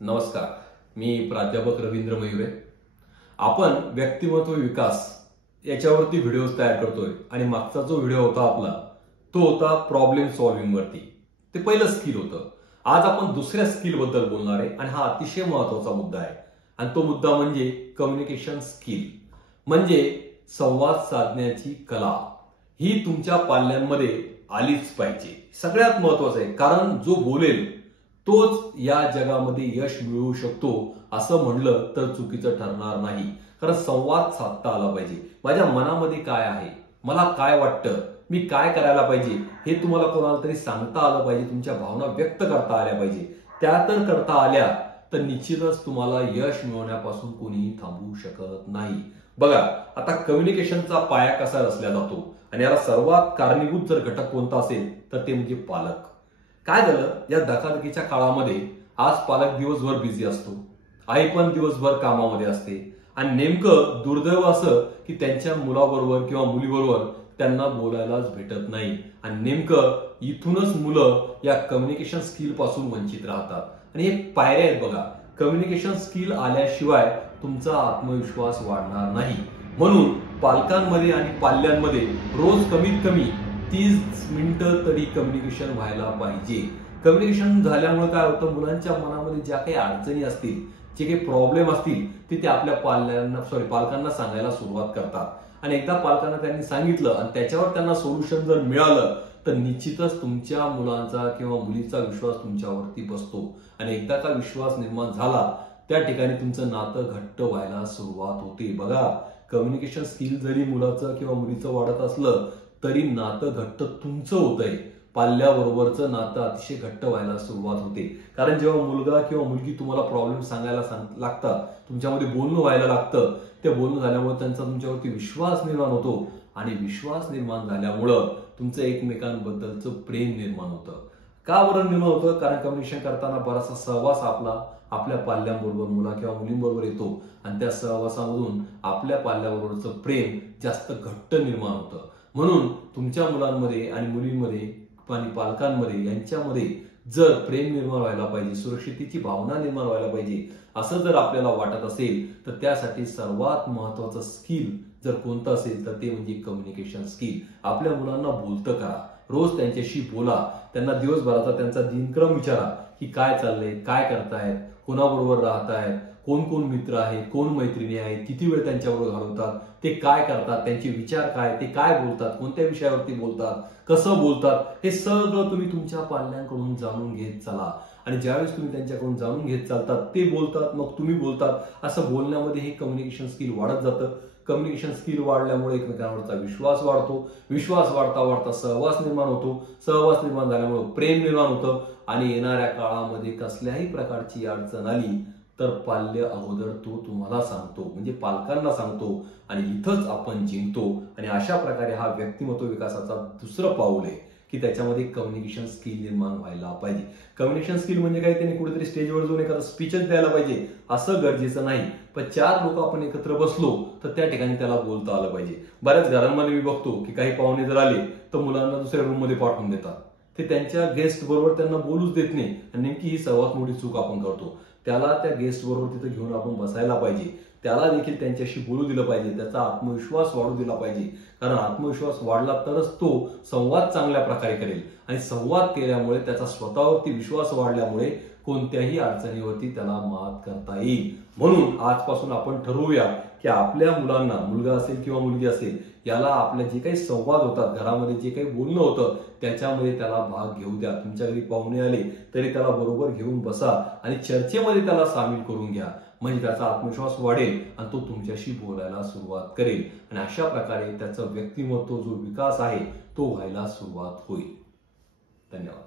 नमस्कार, मी प्राध्यापक रवींद्र मयुरे. आपण व्यक्तिमत्व विकास याच्यावरती व्हिडिओ तयार करतोय आणि मागचा जो व्हिडिओ होता आपला तो होता प्रॉब्लेम सॉल्व्हिंग वरती. ते पहिलं स्किल होतं. आज आपण दुसऱ्या स्किल बद्दल बोलणार आहे आणि हा अतिशय महत्वाचा मुद्दा आहे आणि तो मुद्दा म्हणजे कम्युनिकेशन स्किल, म्हणजे संवाद साधण्याची कला. ही तुमच्या पाल्यांमध्ये आलीच पाहिजे. सगळ्यात महत्वाचं आहे, कारण जो बोलेल तोच या जगामध्ये यश मिळवू शकतो असं म्हणलं तर चुकीचं ठरणार नाही. कारण संवाद साधता आला पाहिजे. माझ्या मनामध्ये काय आहे, मला काय वाटतं, मी काय करायला पाहिजे हे तुम्हाला कोणाला तरी सांगता आलं पाहिजे. तुमच्या भावना व्यक्त करता आल्या पाहिजे. त्या तर करता आल्या तर निश्चितच तुम्हाला यश मिळवण्यापासून कोणीही थांबवू शकत नाही. बघा, आता कम्युनिकेशनचा पाया कसा रचला जातो आणि याला सर्वात कारणीभूत जर घटक कोणता असेल तर ते म्हणजे पालक. काय झालं, या धकाधकीच्या काळामध्ये आज पालक दिवसभर बिझी असतो, आई पण दिवसभर कामामध्ये असते आणि नेमकं दुर्दैव असं की त्यांच्या मुलाबरोबर किंवा मुलीबरोबर त्यांना बोलायलाच भेटत नाही आणि नेमकं इथूनच मुलं या कम्युनिकेशन स्किल पासून वंचित राहतात. आणि हे पायऱ्या आहेत बघा. कम्युनिकेशन स्किल आल्याशिवाय तुमचा आत्मविश्वास वाढणार नाही. म्हणून पालकांमध्ये आणि पाल्यांमध्ये रोज कमीत कमी 30 मिनिटं तरी कम्युनिकेशन व्हायला पाहिजे. कम्युनिकेशन झाल्यामुळे काय होतं, मुलांच्या मनामध्ये ज्या काही अडचणी असतील, जे काही प्रॉब्लेम असतील ते आपल्या पालकांना सांगायला सुरुवात करतात आणि एकदा पालकांना त्यांनी सांगितलं आणि त्याच्यावर त्यांना सोल्युशन जर मिळालं तर निश्चितच तुमच्या मुलांचा किंवा मुलीचा विश्वास तुमच्यावरती बसतो आणि एकदा का विश्वास निर्माण झाला त्या ठिकाणी तुमचं नातं घट्ट व्हायला सुरुवात होते. बघा, कम्युनिकेशन स्किल जरी मुलाचं किंवा मुलीचं वाढत असलं तरी नातं घट्ट तुमचं होतंय. पाल्याबरोबरचं नातं अतिशय घट्ट व्हायला सुरुवात होते. कारण जेव्हा मुलगा किंवा मुलगी तुम्हाला प्रॉब्लेम सांगायला लागतात, तुमच्यामध्ये बोलणं व्हायला लागतं, ते बोलणं झाल्यामुळे त्यांचा तुमच्यावरती विश्वास निर्माण होतो आणि विश्वास निर्माण झाल्यामुळं तुमचं एकमेकांबद्दलचं प्रेम निर्माण होतं. का बरं निर्माण होतं? कारण कम्युनिकेशन करताना बराचसा सहवास आपल्या पाल्यांबरोबर, मुला किंवा मुलींबरोबर येतो आणि त्या सहवासामधून आपल्या पाल्ल्याबरोबरचं प्रेम जास्त घट्ट निर्माण होतं. म्हणून तुमच्या मुलांमध्ये आणि मुलींमध्ये आणि पालकांमध्ये यांच्यामध्ये जर प्रेम निर्माण व्हायला पाहिजे, सुरक्षिततेची भावना निर्माण व्हायला पाहिजे असं जर आपल्याला वाटत असेल तर त्यासाठी सर्वात महत्वाचं स्किल जर कोणतं असेल तर ते म्हणजे कम्युनिकेशन स्किल. आपल्या मुलांना बोलतं करा, रोज त्यांच्याशी बोला, त्यांना दिवसभराचा त्यांचा दिनक्रम विचारा की काय चाललंय, काय करतायत, कोणाबरोबर राहतायत, कोण कोण मित्र आहेत, कोण मैत्रिणी आहेत, किती वेळ त्यांच्याबरोबर घालवतात, ते काय करतात, त्यांचे विचार काय, ते काय बोलतात, कोणत्या विषयावरती बोलतात, कसं बोलतात, हे सगळं तुम्ही तुमच्या पाल्यांकडून जाणून घेत चला. आणि ज्यावेळेस तुम्ही त्यांच्याकडून जाणून घेत चालतात, ते बोलतात मग तुम्ही बोलतात, असं बोलण्यामध्ये हे कम्युनिकेशन स्किल वाढत जातं. कम्युनिकेशन स्किल वाढल्यामुळे एकमेकांवरचा विश्वास वाढतो, विश्वास वाढता वाढता सहवास निर्माण होतो, सहवास निर्माण झाल्यामुळे प्रेम निर्माण होतं आणि येणाऱ्या काळामध्ये कसल्याही प्रकारची अडचण आली तर पाल्य अगोदर तो तुम्हाला सांगतो, म्हणजे पालकांना सांगतो आणि इथंच आपण जिंकतो. आणि अशा प्रकारे हा व्यक्तिमत्व विकासाचा दुसरं पाऊल आहे की त्याच्यामध्ये कम्युनिकेशन स्किल निर्माण व्हायला पाहिजे. कम्युनिकेशन स्किल म्हणजे काय, त्यांनी कुठेतरी स्टेजवर जाऊन एखादा स्पीचच द्यायला पाहिजे असं गरजेचं नाही, पण 4 लोक आपण एकत्र बसलो तर त्या ठिकाणी त्याला बोलता आलं पाहिजे. बऱ्याच घरांमध्ये मी बघतो की काही पाहुणे जर आले तर मुलांना दुसऱ्या रूम मध्ये पाठवून देतात. ते त्यांच्या गेस्ट बरोबर त्यांना बोलूच देत नाही आणि नेमकी ही सर्वात मोठी चूक आपण करतो. त्याला त्या गेस्ट बरोबर तिथे घेऊन आपण बसायला पाहिजे, त्याला देखील त्यांच्याशी बोलू दिलं पाहिजे, त्याचा आत्मविश्वास वाढू दिला पाहिजे. कारण आत्मविश्वास वाढला तरच तो संवाद चांगल्या प्रकारे करेल आणि संवाद केल्यामुळे त्याचा स्वतःवरती विश्वास वाढल्यामुळे कोणत्याही अडचणीवरती त्याला मात करता येईल. म्हणून आजपासून आपण ठरवूया की आपल्या मुलांना, मुलगा असेल किंवा मुलगी असेल, याला आपल्या जे काही संवाद होतात, घरामध्ये जे काही बोलणं होतं त्याच्यामध्ये त्याला भाग घेऊ द्या. तुमच्या घरी पाहुणे आले तरी त्याला बरोबर घेऊन बसा आणि चर्चेमध्ये त्याला सामील करून घ्या, म्हणजे त्याचा आत्मविश्वास वाढेल आणि तो तुमच्याशी बोलायला सुरुवात करेल आणि अशा प्रकारे त्याचा व्यक्तिमत्व जो विकास आहे तो व्हायला सुरुवात होईल. धन्यवाद.